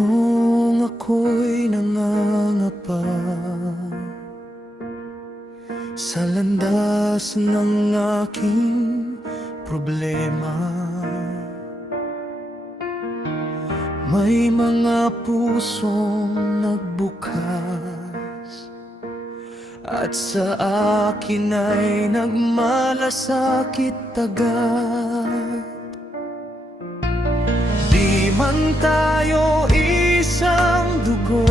Kung ako'y nangangapa sa landas ng aking problema, may mga pusong nagbukas at sa akin ay nagmalasakit agad. Di man tayo isang dugo,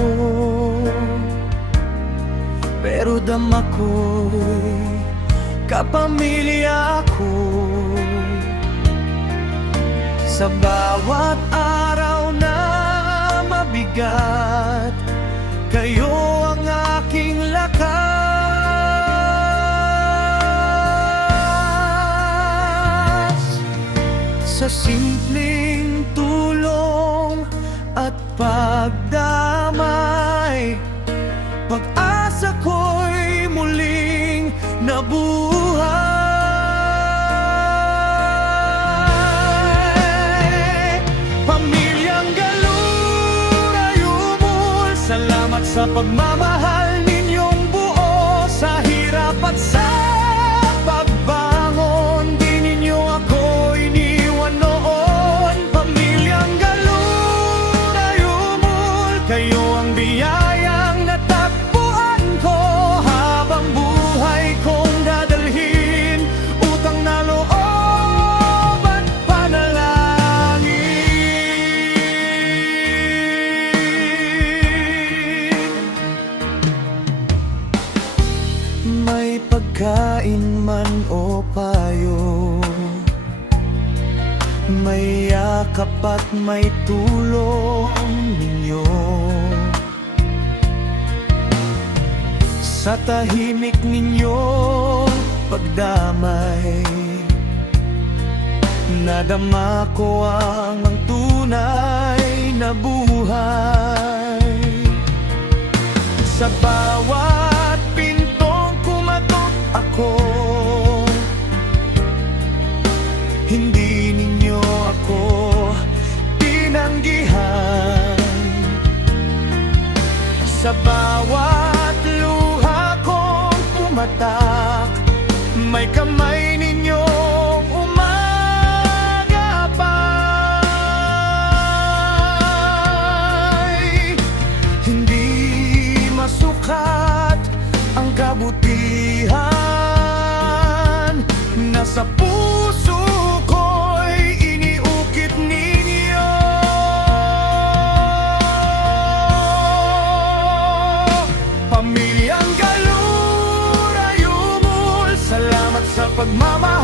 pero dama ko'y kapamilya ko. Sa bawat araw na mabigat, kayo ang aking lakas. Sa simpleng tulong at pagdamay, pag-asa ko'y muling nabuhay. Pamilyang Galuray-Umul, salamat sa pagmamahal ninyong buo. Sa hirap at sa pagbangon, di ninyo ako iniwan noon. Pamilyang Galuray-Umul, kayo ang biyayang natagpuan ko. Habang buhay kong dadalhin, utang na loob at panalangin. May pagkain man o payo, may yakap at may tulong ninyo. Sa tahimik ninyong pagdamay, nadama ko ang tunay na buhay. Sa bawat pintong kumatok ako, hindi ninyo ako tinanggihan. Sa bawat luha kong pumatak, may kamay ninyong umagapay. Hindi masukat ang kabutihan na sa puso ko'y iniukit ninyo. Pamilyang Galuray-Umul, salamat sa pagmamahal